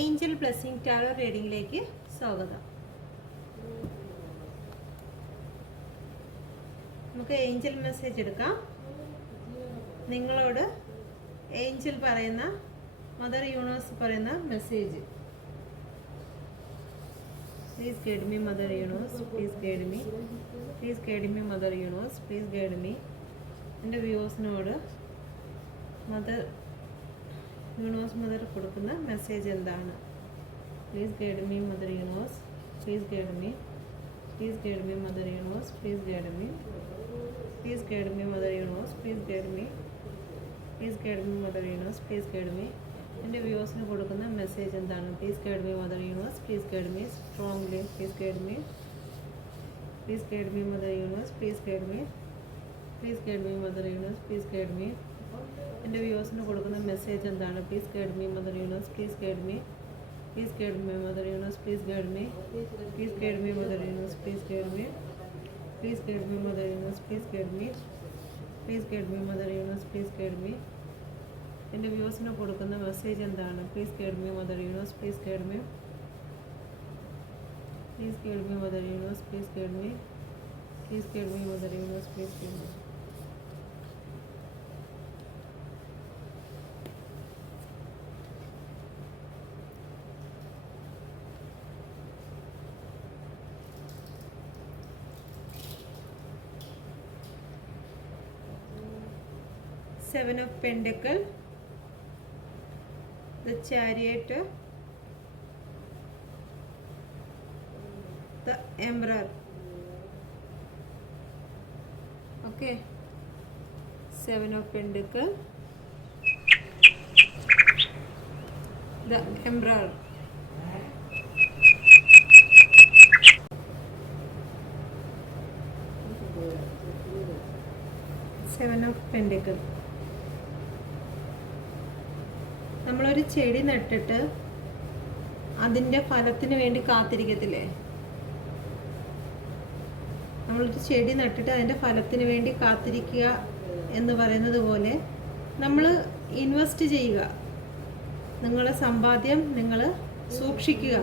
Angel blessing tarot റീഡിംഗിലേക്ക് സ്വാഗതം. നമുക്ക് Angel message എടുക്കാം. നിങ്ങളോട് ഏഞ്ചൽ പറയുന്ന, മദർ യൂണിവേഴ്സ് പറയുന്ന message. Please guide me mother universe, please guide me, please guide me mother universe, please guide me. എൻ്റെ വ്യൂവേഴ്സിനോട് mother universe mother കൊടുക്കുന്ന message എന്താണ്? Please guide me mother universe, please guide me, please guide me mother universe, please guide me, please guide me mother universe, please guide me, please guide me mother universe, please guide me. എൻ്റെ വ്യൂവേഴ്സിന് കൊടുക്കുന്ന message എന്താണ്? Please guide me mother universe, please guide me strongly, please guide me, please guide me mother universe, please guide me, please guide me mother universe, please guide me. എൻ്റെ വ്യൂവേഴ്സിന് കൊടുക്കുന്ന message എന്താണ്? Please guide me mother universe, please guide me, please guide me mother universe, please guide me, please guide me mother universe, please guide me, please guide me mother universe, please guide me, please guide me mother universe, please guide me. എൻ്റെ വ്യൂവേഴ്സിന് കൊടുക്കുന്ന message എന്താണ്? Please guide me mother universe, please guide me, please guide me mother universe, please guide me, please guide me mother universe, please guide me. Seven of Pentacles, the Chariot, the Emperor. Okay, Seven of Pentacles, the Emperor. Seven of Pentacles. നമ്മളൊരു ചെടി നട്ടിട്ട് അതിൻ്റെ ഫലത്തിന് വേണ്ടി കാത്തിരിക്കത്തില്ലേ? നമ്മളൊരു ചെടി നട്ടിട്ട് അതിൻ്റെ ഫലത്തിന് വേണ്ടി കാത്തിരിക്കുക എന്ന് പറയുന്നത് പോലെ നമ്മൾ ഇൻവെസ്റ്റ് ചെയ്യുക. നിങ്ങളുടെ സമ്പാദ്യം നിങ്ങൾ സൂക്ഷിക്കുക.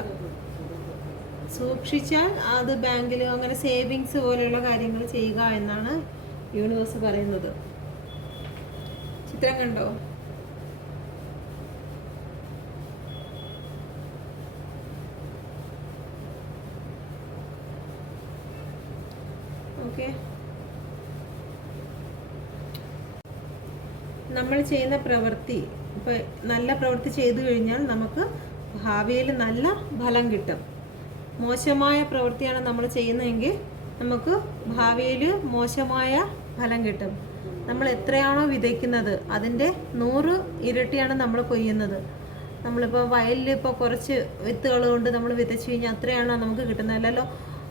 സൂക്ഷിച്ചാൽ അത് ബാങ്കിൽ അങ്ങനെ സേവിങ്സ് പോലെയുള്ള കാര്യങ്ങൾ ചെയ്യുക എന്നാണ് യൂണിവേഴ്സ് പറയുന്നത്. ചിത്രം കണ്ടോ? ഓക്കെ, നമ്മൾ ചെയ്യുന്ന പ്രവൃത്തി, ഇപ്പോൾ നല്ല പ്രവൃത്തി ചെയ്തു കഴിഞ്ഞാൽ നമുക്ക് ഭാവിയിൽ നല്ല ഫലം കിട്ടും. മോശമായ പ്രവൃത്തിയാണ് നമ്മൾ ചെയ്യുന്നതെങ്കിൽ നമുക്ക് ഭാവിയിൽ മോശമായ ഫലം കിട്ടും. നമ്മൾ എത്രയാണോ വിതയ്ക്കുന്നത് അതിൻ്റെ 100 ഇരട്ടിയാണ് നമ്മൾ കൊയ്യുന്നത്. നമ്മളിപ്പോൾ വയലിൽ ഇപ്പോൾ കുറച്ച് വിത്തുകൾ കൊണ്ട് നമ്മൾ വിതച്ചു കഴിഞ്ഞാൽ അത്രയാണോ നമുക്ക് കിട്ടുന്നത്? അല്ലല്ലോ.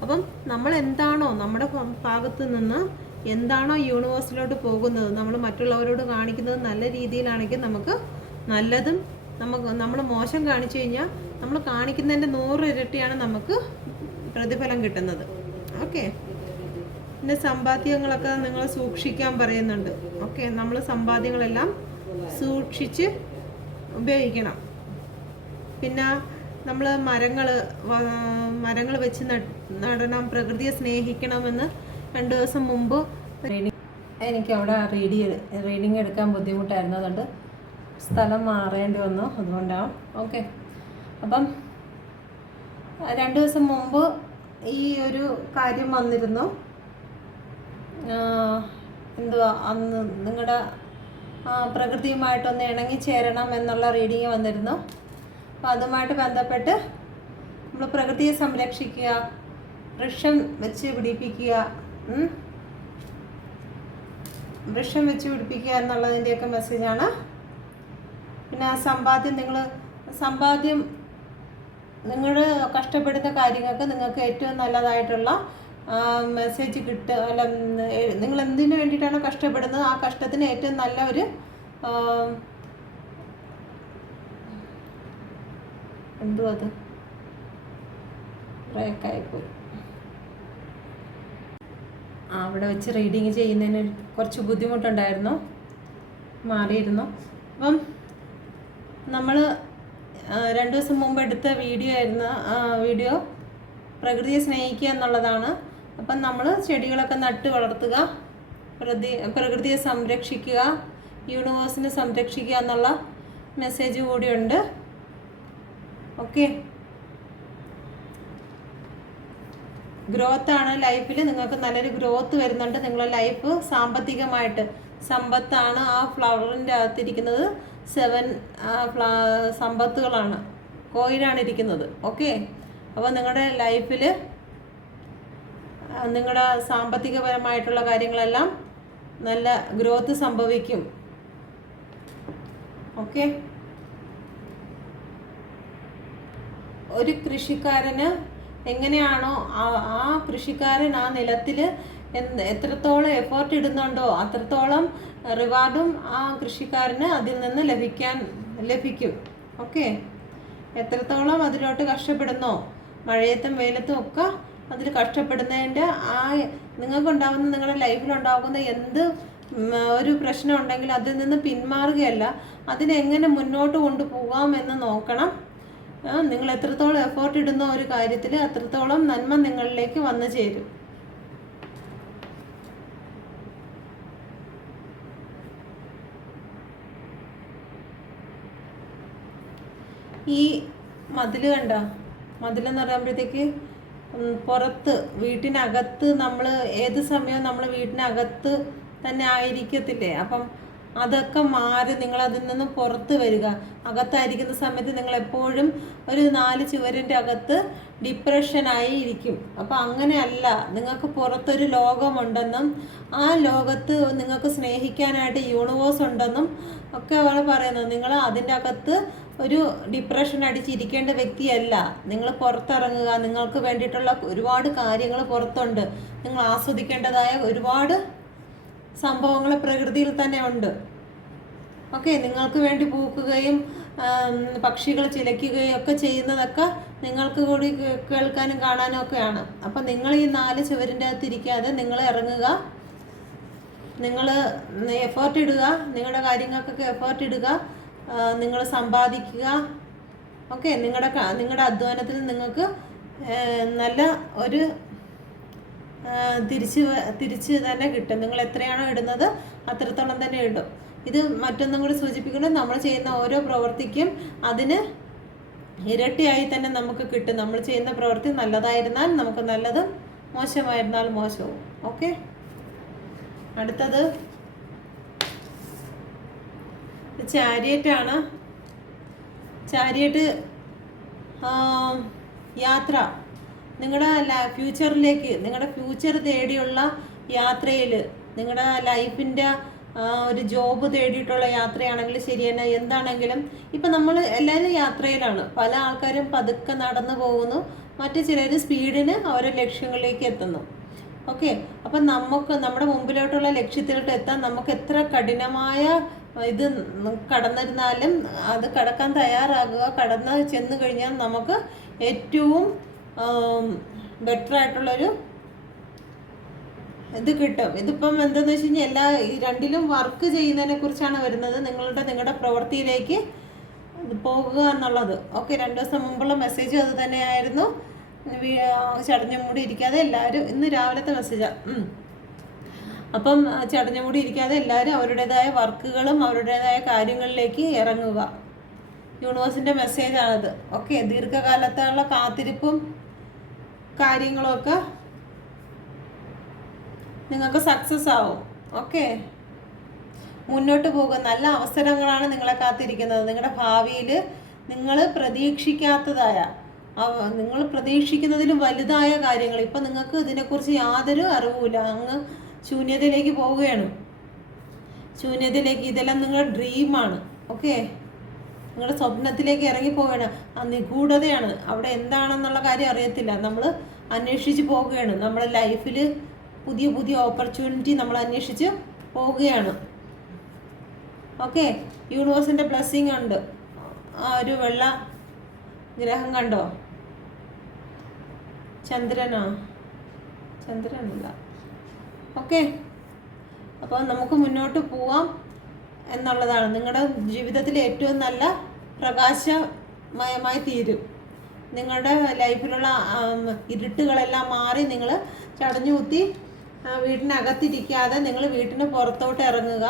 അപ്പം നമ്മൾ എന്താണോ നമ്മുടെ ഭാഗത്ത് നിന്ന് എന്താണോ യൂണിവേഴ്സിലോട്ട് പോകുന്നത്, നമ്മൾ മറ്റുള്ളവരോട് കാണിക്കുന്നത് നല്ല രീതിയിലാണെങ്കിൽ നമുക്ക് നല്ലതും, നമ്മൾ മോശം കാണിച്ചു കഴിഞ്ഞാൽ നമ്മൾ കാണിക്കുന്നതിൻ്റെ 100 ഇരട്ടിയാണ് നമുക്ക് പ്രതിഫലം കിട്ടുന്നത്. ഓക്കെ, പിന്നെ സമ്പാദ്യങ്ങളൊക്കെ നിങ്ങൾ സൂക്ഷിക്കാൻ പറയുന്നുണ്ട്. ഓക്കെ, നമ്മൾ സമ്പാദ്യങ്ങളെല്ലാം സൂക്ഷിച്ച് ഉപയോഗിക്കണം. പിന്നെ നമ്മൾ മരങ്ങൾ വെച്ച് നടണം, പ്രകൃതിയെ സ്നേഹിക്കണമെന്ന് 2 ദിവസം മുമ്പ് എനിക്ക് അവിടെ റീഡിങ് എടുക്കാൻ ബുദ്ധിമുട്ടായിരുന്നു. അതുകൊണ്ട് സ്ഥലം മാറേണ്ടി വന്നു, അതുകൊണ്ടാണ്. ഓക്കെ, അപ്പം 2 ദിവസം മുമ്പ് ഈ ഒരു കാര്യം വന്നിരുന്നു. എന്തുവാ, അന്ന് നിങ്ങളുടെ പ്രകൃതിയുമായിട്ടൊന്ന് ഇണങ്ങിച്ചേരണം എന്നുള്ള റീഡിങ് വന്നിരുന്നു. അപ്പോൾ അതുമായിട്ട് ബന്ധപ്പെട്ട് നമ്മൾ പ്രകൃതിയെ സംരക്ഷിക്കുക, വൃക്ഷം വെച്ച് പിടിപ്പിക്കുക, വൃക്ഷം വെച്ച് പിടിപ്പിക്കുക എന്നുള്ളതിൻ്റെയൊക്കെ മെസ്സേജാണ്. പിന്നെ സമ്പാദ്യം നിങ്ങൾ കഷ്ടപ്പെടുന്ന കാര്യങ്ങൾക്ക് നിങ്ങൾക്ക് ഏറ്റവും നല്ലതായിട്ടുള്ള മെസ്സേജ് കിട്ടുക. അല്ല, നിങ്ങൾ എന്തിനു വേണ്ടിയിട്ടാണോ കഷ്ടപ്പെടുന്നത് ആ കഷ്ടത്തിന് ഏറ്റവും നല്ല ഒരു അത് ബ്രേക്കായിപ്പോയി. അവിടെ വെച്ച് റീഡിങ് ചെയ്യുന്നതിന് കുറച്ച് ബുദ്ധിമുട്ടുണ്ടായിരുന്നു, മാറിയിരുന്നു. അപ്പം നമ്മൾ 2 ദിവസം മുമ്പ് എടുത്ത വീഡിയോ ആയിരുന്നു. വീഡിയോ പ്രകൃതിയെ സ്നേഹിക്കുക എന്നുള്ളതാണ്. അപ്പം നമ്മൾ ചെടികളൊക്കെ നട്ട് വളർത്തുക, പ്രകൃതിയെ സംരക്ഷിക്കുക, യൂണിവേഴ്സിനെ സംരക്ഷിക്കുക എന്നുള്ള മെസ്സേജ് കൂടിയുണ്ട്. ഓക്കെ, ഗ്രോത്താണ് ലൈഫിൽ. നിങ്ങൾക്ക് നല്ലൊരു ഗ്രോത്ത് വരുന്നുണ്ട്. നിങ്ങളുടെ ലൈഫ് സാമ്പത്തികമായിട്ട് സമ്പത്താണ്. ആ ഫ്ലവറിൻ്റെ അകത്തിരിക്കുന്നത് 7 സമ്പത്തുകളാണ്, കോയിനാണ് ഇരിക്കുന്നത്. ഓക്കെ, അപ്പോൾ നിങ്ങളുടെ ലൈഫിൽ നിങ്ങളുടെ സാമ്പത്തികപരമായിട്ടുള്ള കാര്യങ്ങളെല്ലാം നല്ല ഗ്രോത്ത് സംഭവിക്കും. ഓക്കെ, ഒരു കൃഷിക്കാരന് എങ്ങനെയാണോ ആ കൃഷിക്കാരൻ ആ നിലത്തിൽ എത്രത്തോളം എഫേർട്ട് ഇടുന്നുണ്ടോ അത്രത്തോളം റിവാർഡും ആ കൃഷിക്കാരന് അതിൽ നിന്ന് ലഭിക്കും. ഓക്കെ, എത്രത്തോളം അതിലോട്ട് കഷ്ടപ്പെടുന്നോ, മഴയത്തും വെയിലത്തും ഒക്കെ അതിൽ കഷ്ടപ്പെടുന്നതിൻ്റെ നിങ്ങൾക്കുണ്ടാകുന്ന നിങ്ങളുടെ ലൈഫിലുണ്ടാകുന്ന എന്ത് ഒരു പ്രശ്നം ഉണ്ടെങ്കിൽ അതിൽ നിന്ന് പിന്മാറുകയല്ല, അതിനെങ്ങനെ മുന്നോട്ട് കൊണ്ടുപോകാമെന്ന് നോക്കണം. നിങ്ങൾ എത്രത്തോളം എഫേർട്ട് ഇടുന്ന ഒരു കാര്യത്തിൽ അത്രത്തോളം നന്മ നിങ്ങളിലേക്ക് വന്നു ചേരും. ഈ മതിൽ കണ്ട, മതിലെന്ന് പറയുമ്പോഴത്തേക്ക് പുറത്ത് വീട്ടിനകത്ത് നമ്മൾ ഏത് സമയവും നമ്മൾ വീട്ടിനകത്ത് തന്നെ ആയിരിക്കത്തില്ലേ. അപ്പം അതൊക്കെ മാറി നിങ്ങളതിൽ നിന്ന് പുറത്ത് വരിക. അകത്തായിരിക്കുന്ന സമയത്ത് നിങ്ങളെപ്പോഴും ഒരു 4 ചുവരിൻ്റെ അകത്ത് ഡിപ്രഷനായി ഇരിക്കും. അപ്പം അങ്ങനെയല്ല, നിങ്ങൾക്ക് പുറത്തൊരു ലോകമുണ്ടെന്നും ആ ലോകത്ത് നിങ്ങൾക്ക് സ്നേഹിക്കാനായിട്ട് യൂണിവേഴ്സ് ഉണ്ടെന്നും ഒക്കെ ആണ് പറയുന്നത്. നിങ്ങൾ അതിൻ്റെ അകത്ത് ഒരു ഡിപ്രഷൻ അടിച്ചിരിക്കേണ്ട വ്യക്തിയല്ല. നിങ്ങൾ പുറത്തിറങ്ങുക. നിങ്ങൾക്ക് വേണ്ടിയിട്ടുള്ള ഒരുപാട് കാര്യങ്ങൾ പുറത്തുണ്ട്. നിങ്ങൾ ആസ്വദിക്കേണ്ടതായ ഒരുപാട് സംഭവങ്ങൾ പ്രകൃതിയിൽ തന്നെ ഉണ്ട്. ഓക്കെ, നിങ്ങൾക്ക് വേണ്ടി പൂക്കുകയും പക്ഷികൾ ചിലയ്ക്കുകയും ഒക്കെ ചെയ്യുന്നതൊക്കെ നിങ്ങൾക്ക് കൂടി കേൾക്കാനും കാണാനും ഒക്കെയാണ്. അപ്പം നിങ്ങൾ ഈ 4 ചുവരിൻ്റെ അകത്ത് ഇരിക്കാതെ നിങ്ങൾ ഇറങ്ങുക, നിങ്ങൾ എഫേർട്ട് ഇടുക, നിങ്ങളുടെ കാര്യങ്ങൾക്കൊക്കെ എഫേർട്ട് ഇടുക, നിങ്ങൾ സമ്പാദിക്കുക. ഓക്കെ, നിങ്ങളുടെ അധ്വാനത്തിൽ നിങ്ങൾക്ക് നല്ല ഒരു തിരിച്ച് തന്നെ കിട്ടും. നിങ്ങൾ എത്രയാണോ ഇടുന്നത് അത്രത്തോളം തന്നെ ഇടും. ഇത് മറ്റൊന്നും കൂടി സൂചിപ്പിക്കുന്നത്, നമ്മൾ ചെയ്യുന്ന ഓരോ പ്രവൃത്തിക്കും അതിന് ഇരട്ടിയായി തന്നെ നമുക്ക് കിട്ടും. നമ്മൾ ചെയ്യുന്ന പ്രവൃത്തി നല്ലതായിരുന്നാൽ നമുക്ക് നല്ലതും, മോശമായിരുന്നാൽ മോശവും. ഓക്കെ, അടുത്തത് ചാരിയറ്റാണ്. ചാരിയറ്റ് യാത്ര, നിങ്ങളുടെ ഫ്യൂച്ചറിലേക്ക്, നിങ്ങളുടെ ഫ്യൂച്ചർ തേടിയുള്ള യാത്രയിൽ, നിങ്ങളുടെ ലൈഫിൻ്റെ ഒരു ജോബ് തേടിയിട്ടുള്ള യാത്രയാണെങ്കിൽ ശരി തന്നെ, എന്താണെങ്കിലും ഇപ്പം നമ്മൾ എല്ലാവരും യാത്രയിലാണ്. പല ആൾക്കാരും പതുക്കെ നടന്നു പോകുന്നു, മറ്റു ചിലർ സ്പീഡിന് അവരുടെ ലക്ഷ്യങ്ങളിലേക്ക് എത്തുന്നു. ഓക്കെ, അപ്പം നമ്മുടെ മുമ്പിലോട്ടുള്ള ലക്ഷ്യത്തിലോട്ട് എത്താൻ നമുക്ക് എത്ര കഠിനമായ ഇത് കടന്നിരുന്നാലും അത് കടക്കാൻ തയ്യാറാകുക. കടന്ന് ചെന്ന് കഴിഞ്ഞാൽ നമുക്ക് ഏറ്റവും ബെറ്റർ ആയിട്ടുള്ളൊരു ഇത് കിട്ടും. ഇതിപ്പം എന്താണെന്ന് വെച്ച് കഴിഞ്ഞാൽ രണ്ടിലും വർക്ക് ചെയ്യുന്നതിനെ കുറിച്ചാണ് വരുന്നത്. നിങ്ങളുടെ പ്രവൃത്തിയിലേക്ക് പോകുക എന്നുള്ളത്. ഓക്കെ, 2 ദിവസം മുമ്പുള്ള മെസ്സേജും അത് തന്നെയായിരുന്നു. ചടഞ്ഞു മൂടി ഇരിക്കാതെ എല്ലാവരും, ഇന്ന് രാവിലത്തെ മെസ്സേജാണ്. അപ്പം ചടഞ്ഞു മൂടി ഇരിക്കാതെ എല്ലാവരും അവരുടേതായ വർക്കുകളും അവരുടേതായ കാര്യങ്ങളിലേക്ക് ഇറങ്ങുക. യൂണിവേഴ്സിൻ്റെ മെസ്സേജാണത്. ഓക്കെ, ദീർഘകാലത്തുള്ള കാത്തിരിപ്പും കാര്യങ്ങളുമൊക്കെ നിങ്ങൾക്ക് സക്സസ് ആവും. ഓക്കെ, മുന്നോട്ട് പോകുക. നല്ല അവസരങ്ങളാണ് നിങ്ങളെ കാത്തിരിക്കുന്നത്. നിങ്ങളുടെ ഭാവിയിൽ നിങ്ങൾ പ്രതീക്ഷിക്കാത്തതായ, നിങ്ങൾ പ്രതീക്ഷിക്കുന്നതിലും വലുതായ കാര്യങ്ങൾ. ഇപ്പം നിങ്ങൾക്ക് ഇതിനെക്കുറിച്ച് യാതൊരു അറിവുമില്ല, അങ്ങ് ശൂന്യതയിലേക്ക് പോവുകയാണ്. ശൂന്യതയിലേക്ക്, ഇതെല്ലാം നിങ്ങളുടെ ഡ്രീമാണ്. ഓക്കെ, നിങ്ങളുടെ സ്വപ്നത്തിലേക്ക് ഇറങ്ങിപ്പോവുകയാണ്. ആ നിഗൂഢതയാണ്, അവിടെ എന്താണെന്നുള്ള കാര്യം അറിയത്തില്ല. നമ്മൾ അന്വേഷിച്ച് പോവുകയാണ്. നമ്മുടെ ലൈഫിൽ പുതിയ പുതിയ ഓപ്പർച്യൂണിറ്റി നമ്മൾ അന്വേഷിച്ച് പോവുകയാണ്. ഓക്കെ, യൂണിവേഴ്സിൻ്റെ ബ്ലെസ്സിങ് ഉണ്ട്. ആ ഒരു വെള്ള ഗ്രഹം കണ്ടോ? ചന്ദ്രനല്ല. ഓക്കെ, അപ്പോൾ നമുക്ക് മുന്നോട്ട് പോവാം എന്നുള്ളതാണ്. നിങ്ങളുടെ ജീവിതത്തിൽ ഏറ്റവും നല്ല പ്രകാശം മയമായി തീരും. നിങ്ങളുടെ ലൈഫിലുള്ള ഇരുട്ടുകളെല്ലാം മാറി നിങ്ങൾ ചടഞ്ഞു കുത്തി വീട്ടിനകത്തിരിക്കാതെ നിങ്ങൾ വീട്ടിന് പുറത്തോട്ട് ഇറങ്ങുക.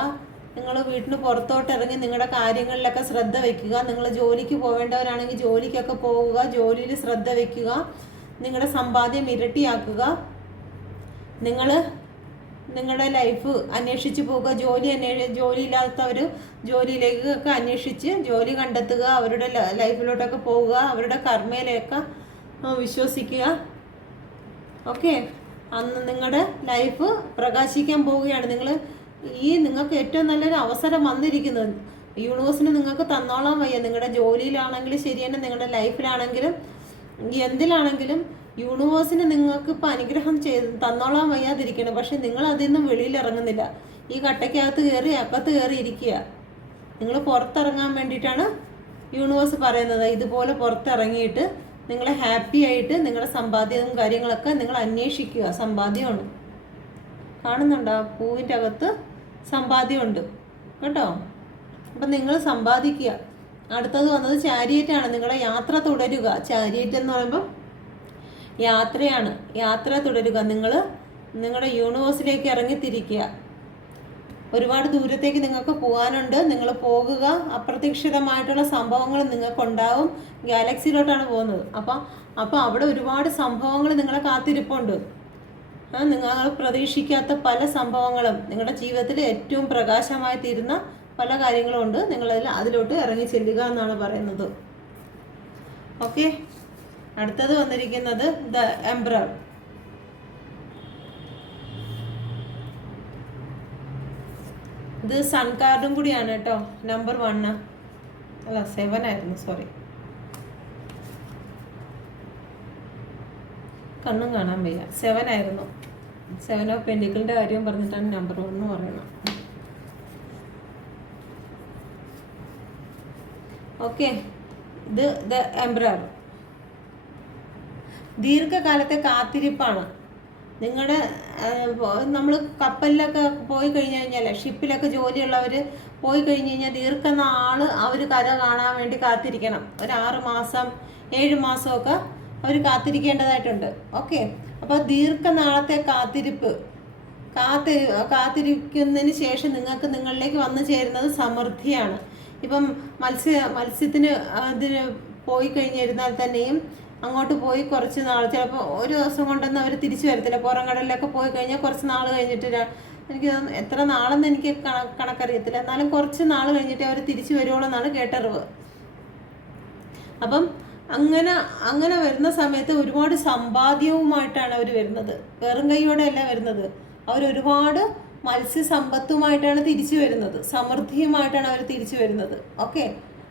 നിങ്ങൾ വീട്ടിന് പുറത്തോട്ട് ഇറങ്ങി നിങ്ങളുടെ കാര്യങ്ങളിലൊക്കെ ശ്രദ്ധ വയ്ക്കുക. നിങ്ങൾ ജോലിക്ക് പോവേണ്ടവരാണെങ്കിൽ ജോലിക്കൊക്കെ പോവുക, ജോലിയിൽ ശ്രദ്ധ വയ്ക്കുക. നിങ്ങളുടെ സമ്പാദ്യം ഇരട്ടിയാക്കുക. നിങ്ങളുടെ ലൈഫ് അന്വേഷിച്ച് പോവുക. ജോലിയില്ലാത്തവർ ജോലിയിലേക്കൊക്കെ അന്വേഷിച്ച് ജോലി കണ്ടെത്തുക. അവരുടെ ലൈഫിലോട്ടൊക്കെ പോവുക. അവരുടെ കർമ്മയിലേക്ക് വിശ്വസിക്കുക. ഓക്കെ, അന്ന് നിങ്ങളുടെ ലൈഫ് പ്രകാശിക്കാൻ പോവുകയാണ്. നിങ്ങൾക്ക് ഏറ്റവും നല്ലൊരു അവസരം വന്നിരിക്കുന്നത്. യൂണിവേഴ്സിന് നിങ്ങൾക്ക് തന്നോളാൻ വയ്യ. നിങ്ങളുടെ ജോലിയിലാണെങ്കിലും ശരി തന്നെ, നിങ്ങളുടെ ലൈഫിലാണെങ്കിലും എന്തിലാണെങ്കിലും യൂണിവേഴ്സിന് നിങ്ങൾക്ക് ഇപ്പം അനുഗ്രഹം തന്നോളാൻ വയ്യാതിരിക്കണം. പക്ഷെ നിങ്ങൾ അതിൽ നിന്നും വെളിയിലിറങ്ങുന്നില്ല. ഈ കട്ടയ്ക്കകത്ത് കയറി അകത്ത് കയറി ഇരിക്കുക. നിങ്ങൾ പുറത്തിറങ്ങാൻ വേണ്ടിയിട്ടാണ് യൂണിവേഴ്സ് പറയുന്നത്. ഇതുപോലെ പുറത്തിറങ്ങിയിട്ട് നിങ്ങൾ ഹാപ്പി ആയിട്ട് നിങ്ങളുടെ സമ്പാദ്യവും കാര്യങ്ങളൊക്കെ നിങ്ങൾ അന്വേഷിക്കുക. സമ്പാദ്യമാണ് കാണുന്നുണ്ടോ? പൂവിൻ്റെ അകത്ത് സമ്പാദ്യമുണ്ട് കേട്ടോ. അപ്പം നിങ്ങൾ സമ്പാദിക്കുക. അടുത്തത് വന്നത് ചാരിയറ്റാണ്. നിങ്ങളുടെ യാത്ര തുടരുക. ചാരിയറ്റ് എന്ന് പറയുമ്പോൾ യാത്രയാണ്. യാത്ര തുടരുക. നിങ്ങളുടെ യൂണിവേഴ്സിലേക്ക് ഇറങ്ങിത്തിരിക്കുക. ഒരുപാട് ദൂരത്തേക്ക് നിങ്ങൾക്ക് പോകാനുണ്ട്. നിങ്ങൾ പോകുക. അപ്രതീക്ഷിതമായിട്ടുള്ള സംഭവങ്ങൾ നിങ്ങൾക്കുണ്ടാവും. ഗാലക്സിയിലോട്ടാണ് പോകുന്നത്. അപ്പോൾ അവിടെ ഒരുപാട് സംഭവങ്ങൾ നിങ്ങളെ കാത്തിരിപ്പുണ്ട്. നിങ്ങൾ പ്രതീക്ഷിക്കാത്ത പല സംഭവങ്ങളും നിങ്ങളുടെ ജീവിതത്തിൽ ഏറ്റവും പ്രകാശമായി തീരുന്ന പല കാര്യങ്ങളും ഉണ്ട്. അതിലോട്ട് ഇറങ്ങി ചെല്ലുക എന്നാണ് പറയുന്നത്. ഓക്കെ, അടുത്തത് വന്നിരിക്കുന്നത് ദ എംപറർ. ഇത് സൺ കാർഡും കൂടിയാണ് കേട്ടോ. നമ്പർ 1 അല്ല 7 ആയിരുന്നു, സോറി. കണ്ണും കാണാൻ വയ്യ. 7 ആയിരുന്നു. 7 ഓഫ് പെൻഡിക്കിളിൻ്റെ കാര്യം പറഞ്ഞിട്ടാണ് നമ്പർ 1 പറയുന്നത്. ഓക്കെ, ഇത് ദ എംപറർ. ദീർഘകാലത്തെ കാത്തിരിപ്പാണ്. നമ്മൾ കപ്പലിലൊക്കെ പോയി കഴിഞ്ഞാൽ, ഷിപ്പിലൊക്കെ ജോലിയുള്ളവർ പോയി കഴിഞ്ഞ് കഴിഞ്ഞാൽ ദീർഘനാൾ അവർ കര കാണാൻ വേണ്ടി കാത്തിരിക്കണം. ഒരു 6 മാസം 7 മാസമൊക്കെ അവർ കാത്തിരിക്കേണ്ടതായിട്ടുണ്ട്. ഓക്കെ, അപ്പോൾ ദീർഘനാളത്തെ കാത്തിരിക്കുന്നതിന് ശേഷം നിങ്ങൾക്ക് നിങ്ങളിലേക്ക് വന്നു ചേരുന്നത് സമൃദ്ധിയാണ്. ഇപ്പം മത്സ്യത്തിന് അതിന് പോയി കഴിഞ്ഞിരുന്നാൽ തന്നെയും അങ്ങോട്ട് പോയി കുറച്ച് നാൾ, ചിലപ്പോൾ ഒരു ദിവസം കൊണ്ടൊന്നും അവർ തിരിച്ചു വരത്തില്ല. പുറം കടലിലൊക്കെ പോയി കഴിഞ്ഞാൽ കുറച്ച് നാൾ കഴിഞ്ഞിട്ട്, എനിക്ക് എത്ര നാളെന്ന് എനിക്ക് കണക്കറിയത്തില്ല, എന്നാലും കുറച്ച് നാൾ കഴിഞ്ഞിട്ട് അവർ തിരിച്ചു വരുവുള്ളൂ എന്നാണ് കേട്ടറിവ്. അപ്പം അങ്ങനെ വരുന്ന സമയത്ത് ഒരുപാട് സമ്പാദ്യവുമായിട്ടാണ് അവർ വരുന്നത്. വെറും കൈയോടെ അല്ല വരുന്നത്. അവരൊരുപാട് മത്സ്യസമ്പത്തുമായിട്ടാണ് തിരിച്ചു വരുന്നത്. സമൃദ്ധിയുമായിട്ടാണ് അവർ തിരിച്ചു വരുന്നത്. ഓക്കെ,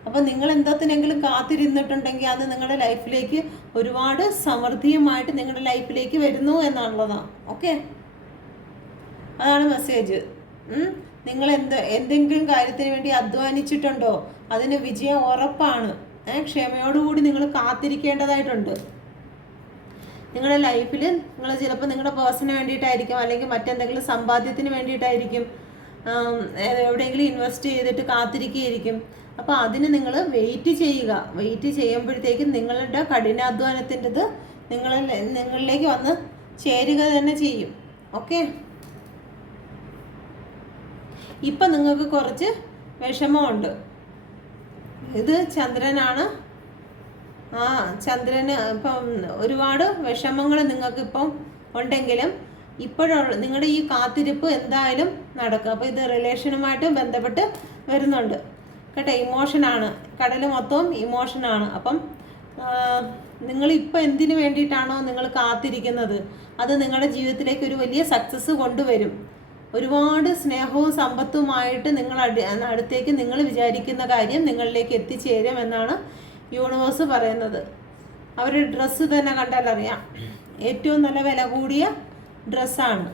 അപ്പം നിങ്ങൾ എന്തെങ്കിലും കാത്തിരുന്നിട്ടുണ്ടെങ്കിൽ അത് നിങ്ങളുടെ ലൈഫിലേക്ക് ഒരുപാട് സമൃദ്ധിയുമായിട്ട് നിങ്ങളുടെ ലൈഫിലേക്ക് വരുന്നു എന്നുള്ളതാണ്. ഓക്കെ, അതാണ് മെസ്സേജ്. നിങ്ങൾ എന്തെങ്കിലും കാര്യത്തിന് വേണ്ടി അധ്വാനിച്ചിട്ടുണ്ടോ? അതിന് വിജയം ഉറപ്പാണ്. ക്ഷമയോടുകൂടി നിങ്ങൾ കാത്തിരിക്കേണ്ടതായിട്ടുണ്ട്. നിങ്ങളുടെ ലൈഫിൽ നിങ്ങൾ ചിലപ്പോൾ നിങ്ങളുടെ പേഴ്സണിന് വേണ്ടിയിട്ടായിരിക്കും, അല്ലെങ്കിൽ മറ്റെന്തെങ്കിലും സമ്പാദ്യത്തിന് വേണ്ടിയിട്ടായിരിക്കും, എവിടെയെങ്കിലും ഇൻവെസ്റ്റ് ചെയ്തിട്ട് കാത്തിരിക്കുകയായിരിക്കും. അപ്പോൾ അതിന് നിങ്ങൾ വെയിറ്റ് ചെയ്യുക. വെയിറ്റ് ചെയ്യുമ്പോഴത്തേക്കും നിങ്ങളുടെ കഠിനാധ്വാനത്തിൻ്റെത് നിങ്ങളിലേക്ക് വന്ന് ചേരുക തന്നെ ചെയ്യും. ഓക്കെ, ഇപ്പം നിങ്ങൾക്ക് കുറച്ച് വിഷമമുണ്ട്. ഇത് ചന്ദ്രനാണ്. ചന്ദ്രന് ഇപ്പം ഒരുപാട് വിഷമങ്ങൾ നിങ്ങൾക്കിപ്പം ഉണ്ടെങ്കിലും ഇപ്പോഴുള്ള നിങ്ങളുടെ ഈ കാത്തിരിപ്പ് എന്തായാലും നടക്കും. അപ്പോൾ ഇത് റിലേഷനുമായിട്ട് ബന്ധപ്പെട്ട് വരുന്നുണ്ട് കേട്ടോ. ഇമോഷനാണ്, കടൽ മൊത്തവും ഇമോഷനാണ്. അപ്പം നിങ്ങളിപ്പോൾ എന്തിനു വേണ്ടിയിട്ടാണോ നിങ്ങൾ കാത്തിരിക്കുന്നത് അത് നിങ്ങളുടെ ജീവിതത്തിലേക്ക് ഒരു വലിയ സക്സസ് കൊണ്ടുവരും. ഒരുപാട് സ്നേഹവും സമ്പത്തുമായിട്ട് അടുത്തേക്ക് നിങ്ങൾ വിചാരിക്കുന്ന കാര്യം നിങ്ങളിലേക്ക് എത്തിച്ചേരും എന്നാണ് യൂണിവേഴ്സ് പറയുന്നത്. അവരുടെ ഡ്രസ്സ് തന്നെ കണ്ടാലറിയാം, ഏറ്റവും നല്ല വില കൂടിയ ഡ്രസ്സാണ്.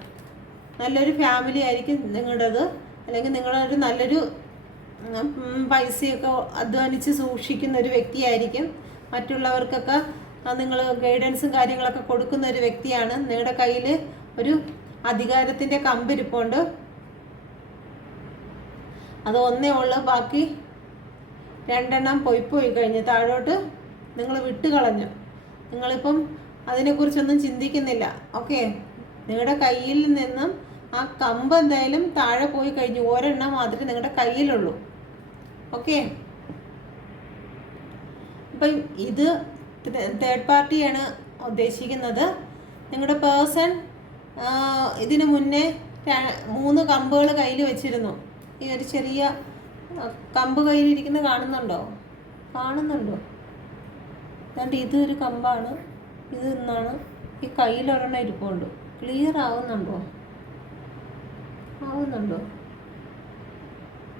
നല്ലൊരു ഫാമിലി ആയിരിക്കും നിങ്ങളുടേത്, അല്ലെങ്കിൽ നിങ്ങളൊരു നല്ലൊരു പൈസയൊക്കെ അധ്വാനിച്ച് സൂക്ഷിക്കുന്ന ഒരു വ്യക്തിയായിരിക്കും. മറ്റുള്ളവർക്കൊക്കെ നിങ്ങൾ ഗൈഡൻസും കാര്യങ്ങളൊക്കെ കൊടുക്കുന്ന ഒരു വ്യക്തിയാണ്. നിങ്ങളുടെ കയ്യിൽ ഒരു അധികാരത്തിൻ്റെ കമ്പിരിപ്പുണ്ട്. അത് ഒന്നേ ഉള്ളൂ. ബാക്കി 2 പോയി കഴിഞ്ഞ് താഴോട്ട് നിങ്ങൾ വിട്ട് കളഞ്ഞു. നിങ്ങളിപ്പം അതിനെക്കുറിച്ചൊന്നും ചിന്തിക്കുന്നില്ല. ഓക്കെ, നിങ്ങളുടെ കയ്യിൽ നിന്നും ആ കമ്പ് എന്തായാലും താഴെ പോയി കഴിഞ്ഞു. ഒരെണ്ണം മാത്രമേ നിങ്ങളുടെ കയ്യിലുള്ളൂ. ഓക്കെ, അപ്പം ഇത് തേർഡ് പാർട്ടിയാണ് ഉദ്ദേശിക്കുന്നത്. നിങ്ങളുടെ പേഴ്സൺ ഇതിനു മുന്നേ 3 കമ്പുകൾ കയ്യിൽ വെച്ചിരുന്നു. ഈ ഒരു ചെറിയ കമ്പ് കയ്യിലിരിക്കുന്നത് കാണുന്നുണ്ടോ? അതുകൊണ്ട് ഇതൊരു കമ്പാണ്, ഇത് നിന്നാണ് ഈ കയ്യിലൊരെണ്ണം ഇരിപ്പുണ്ട്. ക്ലിയർ ആവുന്നുണ്ടോ?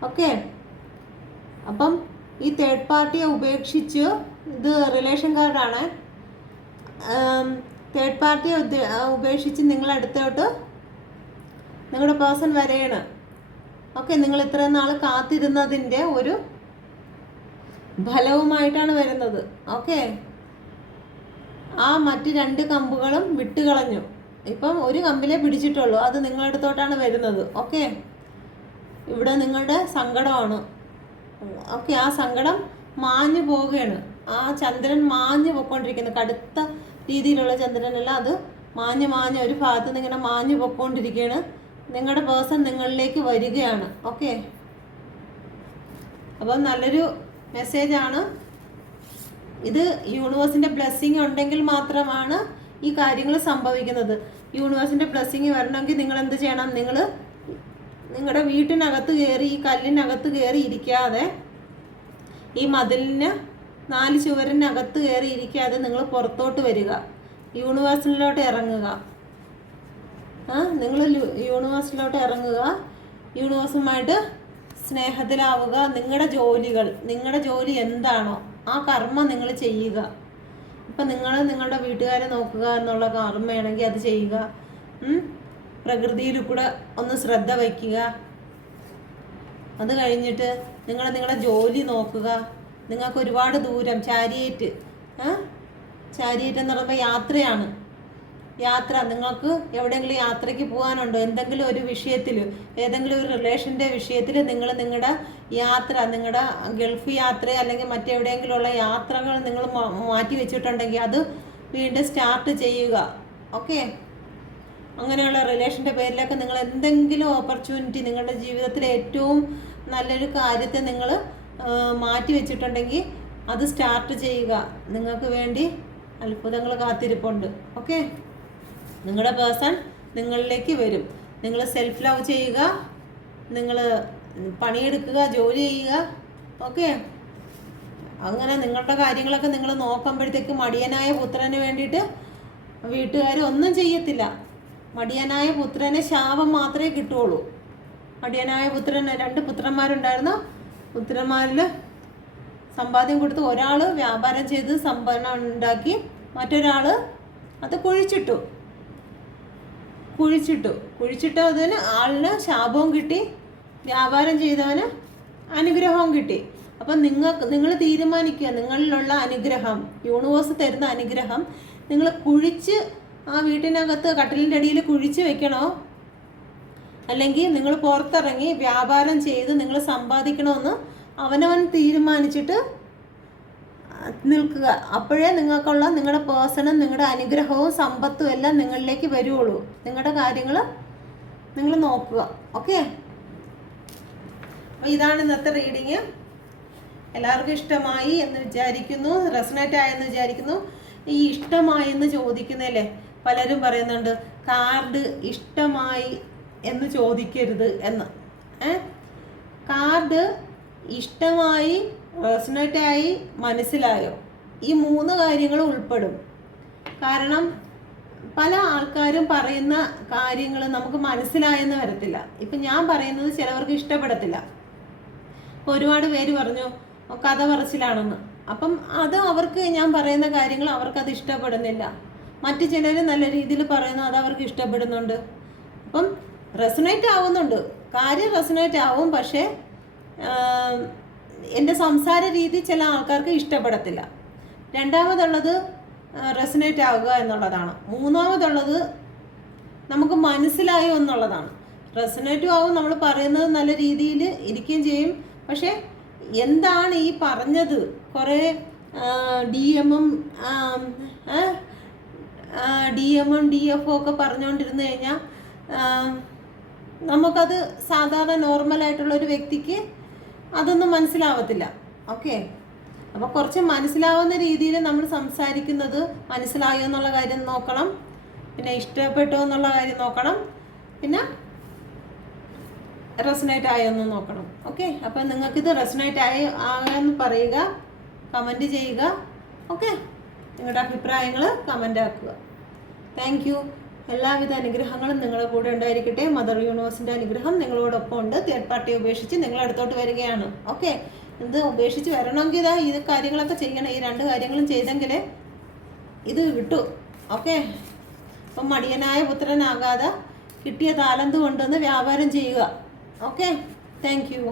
ഓക്കെ, അപ്പം ഈ തേർഡ് പാർട്ടിയെ ഉപേക്ഷിച്ച്, ഇത് റിലേഷൻ കാർഡാണ്. തേർഡ് പാർട്ടിയെ ഉപേക്ഷിച്ച് നിങ്ങളടുത്തോട്ട് നിങ്ങളുടെ പേഴ്സൺ വരെയാണ്. ഓക്കെ, നിങ്ങൾ ഇത്രയും നാൾ കാത്തിരുന്നതിൻ്റെ ഒരു ഫലവുമായിട്ടാണ് വരുന്നത്. ഓക്കെ, ആ മറ്റ് 2 കമ്പുകളും വിട്ടുകളഞ്ഞു. ഇപ്പം ഒരു കമ്പിലേ പിടിച്ചിട്ടുള്ളൂ, അത് നിങ്ങളടുത്തോട്ടാണ് വരുന്നത്. ഓക്കെ, ഇവിടെ നിങ്ങളുടെ സങ്കടമാണ്. ഓക്കെ, ആ സങ്കടം മാഞ്ഞു പോവുകയാണ്. ആ ചന്ദ്രൻ മാഞ്ഞു പൊയ്ക്കൊണ്ടിരിക്കുന്നു. കടുത്ത രീതിയിലുള്ള ചന്ദ്രനല്ല, അത് മാഞ്ഞ് ഒരു ഭാഗത്ത് നിന്ന് ഇങ്ങനെ മാഞ്ഞു പൊയ്ക്കൊണ്ടിരിക്കുകയാണ്. നിങ്ങളുടെ പേഴ്സൺ നിങ്ങളിലേക്ക് വരികയാണ്. ഓക്കെ, അപ്പം നല്ലൊരു മെസ്സേജാണ് ഇത്. യൂണിവേഴ്സിൻ്റെ ബ്ലെസ്സിങ് ഉണ്ടെങ്കിൽ മാത്രമാണ് ഈ കാര്യങ്ങൾ സംഭവിക്കുന്നത്. യൂണിവേഴ്സിൻ്റെ ബ്ലെസ്സിങ് വരണമെങ്കിൽ നിങ്ങൾ എന്ത് ചെയ്യണം? നിങ്ങൾ നിങ്ങളുടെ വീട്ടിനകത്ത് കയറി, ഈ കല്ലിനകത്ത് കയറി ഇരിക്കാതെ, ഈ മതിലിന് 4 ചുവരിനകത്ത് കയറി ഇരിക്കാതെ നിങ്ങൾ പുറത്തോട്ട് വരിക, യൂണിവേഴ്സിലോട്ട് ഇറങ്ങുക. നിങ്ങൾ യൂണിവേഴ്സിലോട്ട് ഇറങ്ങുക, യൂണിവേഴ്സുമായിട്ട് സ്നേഹത്തിലാവുക. നിങ്ങളുടെ ജോലി എന്താണോ ആ കർമ്മ നിങ്ങൾ ചെയ്യുക. ഇപ്പം നിങ്ങളുടെ വീട്ടുകാരെ നോക്കുക എന്നുള്ള കർമ്മയാണെങ്കിൽ അത് ചെയ്യുക. പ്രകൃതിയിൽ കൂടെ ഒന്ന് ശ്രദ്ധ വയ്ക്കുക. അത് കഴിഞ്ഞിട്ട് നിങ്ങളുടെ ജോലി നോക്കുക. നിങ്ങൾക്ക് ഒരുപാട് ദൂരം ചാരിയേറ്റ് എന്ന് പറയുമ്പോൾ യാത്രയാണ്. നിങ്ങൾക്ക് എവിടെയെങ്കിലും യാത്രയ്ക്ക് പോകാനുണ്ടോ? എന്തെങ്കിലും ഒരു വിഷയത്തിൽ, ഏതെങ്കിലും ഒരു റിലേഷൻ്റെ വിഷയത്തിൽ നിങ്ങളുടെ യാത്ര, നിങ്ങളുടെ ഗൾഫ് യാത്ര അല്ലെങ്കിൽ മറ്റെവിടെയെങ്കിലുമുള്ള യാത്രകൾ നിങ്ങൾ മാറ്റി വെച്ചിട്ടുണ്ടെങ്കിൽ അത് വീണ്ടും സ്റ്റാർട്ട് ചെയ്യുക. ഓക്കെ, അങ്ങനെയുള്ള റിലേഷൻ്റെ പേരിലൊക്കെ നിങ്ങൾ എന്തെങ്കിലും ഓപ്പർച്യൂണിറ്റി, നിങ്ങളുടെ ജീവിതത്തിലെ ഏറ്റവും നല്ലൊരു കാര്യത്തെ നിങ്ങൾ മാറ്റി വെച്ചിട്ടുണ്ടെങ്കിൽ അത് സ്റ്റാർട്ട് ചെയ്യുക. നിങ്ങൾക്ക് വേണ്ടി അത്ഭുതങ്ങൾ കാത്തിരിപ്പുണ്ട്. ഓക്കെ, നിങ്ങളുടെ പേഴ്സൺ നിങ്ങളിലേക്ക് വരും. നിങ്ങൾ സെൽഫ് ലവ് ചെയ്യുക, നിങ്ങൾ പണിയെടുക്കുക, ജോലി ചെയ്യുക. ഓക്കെ, അങ്ങനെ നിങ്ങളുടെ കാര്യങ്ങളൊക്കെ നിങ്ങൾ നോക്കുമ്പോഴത്തേക്ക് മടിയനായ പുത്രന് വേണ്ടിയിട്ട് വീട്ടുകാർ ഒന്നും ചെയ്യത്തില്ല. മടിയനായ പുത്രന് ശാപം മാത്രമേ കിട്ടുകയുള്ളൂ. മടിയനായ പുത്രന് 2 പുത്രന്മാരുണ്ടായിരുന്നു. പുത്രന്മാരിൽ സമ്പാദ്യം കൊടുത്ത് ഒരാൾ വ്യാപാരം ചെയ്ത് സമ്പന്നം ഉണ്ടാക്കി, മറ്റൊരാൾ അത് കുഴിച്ചിട്ടു അതിന് ആളിന് ശാപവും കിട്ടി, വ്യാപാരം ചെയ്തവന് അനുഗ്രഹവും കിട്ടി. അപ്പം നിങ്ങൾ തീരുമാനിക്കുക, നിങ്ങളിലുള്ള അനുഗ്രഹം, യൂണിവേഴ്സ് തരുന്ന അനുഗ്രഹം നിങ്ങൾ കുഴിച്ച് ആ വീട്ടിനകത്ത് കട്ടിലിൻ്റെ അടിയിൽ കുഴിച്ച് വെക്കണോ, അല്ലെങ്കിൽ നിങ്ങൾ പുറത്തിറങ്ങി വ്യാപാരം ചെയ്ത് നിങ്ങൾ സമ്പാദിക്കണമെന്ന് അവനവൻ തീരുമാനിച്ചിട്ട് നിൽക്കുക. അപ്പോഴേ നിങ്ങളുടെ പേഴ്സണും നിങ്ങളുടെ അനുഗ്രഹവും സമ്പത്തും എല്ലാം നിങ്ങളിലേക്ക് വരുള്ളൂ. നിങ്ങളുടെ കാര്യങ്ങൾ നിങ്ങൾ നോക്കുക. ഓക്കെ, അപ്പോൾ ഇതാണ് ഇന്നത്തെ റീഡിങ്. എല്ലാവർക്കും ഇഷ്ടമായി എന്ന് വിചാരിക്കുന്നു, റെസണേറ്റ് ആയെന്ന് വിചാരിക്കുന്നു. ഈ ഇഷ്ടമായി എന്ന് ചോദിക്കുന്നതല്ലേ പലരും പറയുന്നുണ്ട്, കാർഡ് ഇഷ്ടമായി എന്ന് ചോദിക്കരുത് എന്ന്. കാർഡ് ഇഷ്ടമായി, റെസണേറ്റായി, മനസ്സിലായോ, ഈ 3 കാര്യങ്ങൾ ഉൾപ്പെടും. കാരണം പല ആൾക്കാരും പറയുന്ന കാര്യങ്ങൾ നമുക്ക് മനസ്സിലായെന്ന് വരത്തില്ല. ഇപ്പം ഞാൻ പറയുന്നത് ചിലവർക്ക് ഇഷ്ടപ്പെടത്തില്ല. ഒരുപാട് പേര് പറഞ്ഞു കഥ പറച്ചിലാണെന്ന്. അപ്പം അത് അവർക്ക്, ഞാൻ പറയുന്ന കാര്യങ്ങൾ അവർക്കത് ഇഷ്ടപ്പെടുന്നില്ല. മറ്റു ചിലർ നല്ല രീതിയിൽ പറയുന്നു, അത് അവർക്ക് ഇഷ്ടപ്പെടുന്നുണ്ട്. അപ്പം റെസണേറ്റ് ആവുന്നുണ്ട്, കാര്യം റെസണേറ്റ് ആവും. പക്ഷേ എൻ്റെ സംസാര രീതി ചില ആൾക്കാർക്ക് ഇഷ്ടപ്പെടത്തില്ല. രണ്ടാമതുള്ളത് റെസണേറ്റ് ആവുക എന്നുള്ളതാണ്. മൂന്നാമതുള്ളത് നമുക്ക് മനസ്സിലായോ എന്നുള്ളതാണ്. റെസണേറ്റും ആവും, നമ്മൾ പറയുന്നത് നല്ല രീതിയിൽ ഇരിക്കുകയും ചെയ്യും. പക്ഷേ എന്താണ് ഈ പറഞ്ഞത്? കുറേ DMും DFും ഒക്കെ പറഞ്ഞുകൊണ്ടിരുന്നു കഴിഞ്ഞാൽ നമുക്കത് സാധാരണ നോർമലായിട്ടുള്ളൊരു വ്യക്തിക്ക് അതൊന്നും മനസ്സിലാവത്തില്ല. ഓക്കെ, അപ്പോൾ കുറച്ച് മനസ്സിലാവുന്ന രീതിയിൽ നമ്മൾ സംസാരിക്കുന്നത് മനസ്സിലായോ എന്നുള്ള കാര്യം നോക്കണം, പിന്നെ ഇഷ്ടപ്പെട്ടോ എന്നുള്ള കാര്യം നോക്കണം, പിന്നെ റെസനേറ്റ് ആയോ എന്ന് നോക്കണം. ഓക്കെ, അപ്പോൾ നിങ്ങൾക്കിത് റെസനേറ്റ് ആകാമെന്ന് പറയുക, കമൻറ്റ് ചെയ്യുക. ഓക്കെ, നിങ്ങളുടെ അഭിപ്രായങ്ങൾ കമൻ്റ് ആക്കുക. Thank you. എല്ലാവിധ അനുഗ്രഹങ്ങളും നിങ്ങളുടെ കൂടെ ഉണ്ടായിരിക്കട്ടെ. മദർ യൂണിവേഴ്സിൻ്റെ അനുഗ്രഹം നിങ്ങളോടൊപ്പം ഉണ്ട്. തേർഡ് പാർട്ടിയെ ഉപേക്ഷിച്ച് നിങ്ങളടുത്തോട്ട് വരികയാണ്. ഓക്കെ, ഇത് ഉപേക്ഷിച്ച് വരണമെങ്കിൽ ഇതാ ഇത് കാര്യങ്ങളൊക്കെ ചെയ്യണം. ഈ 2 കാര്യങ്ങളും ചെയ്തെങ്കിൽ ഇത് കിട്ടൂ. ഓക്കെ, അപ്പം മടിയനായ പുത്രനാകാതെ കിട്ടിയ താലന്ത് കൊണ്ടുവന്ന് വ്യാപാരം ചെയ്യുക. Okay, thank you.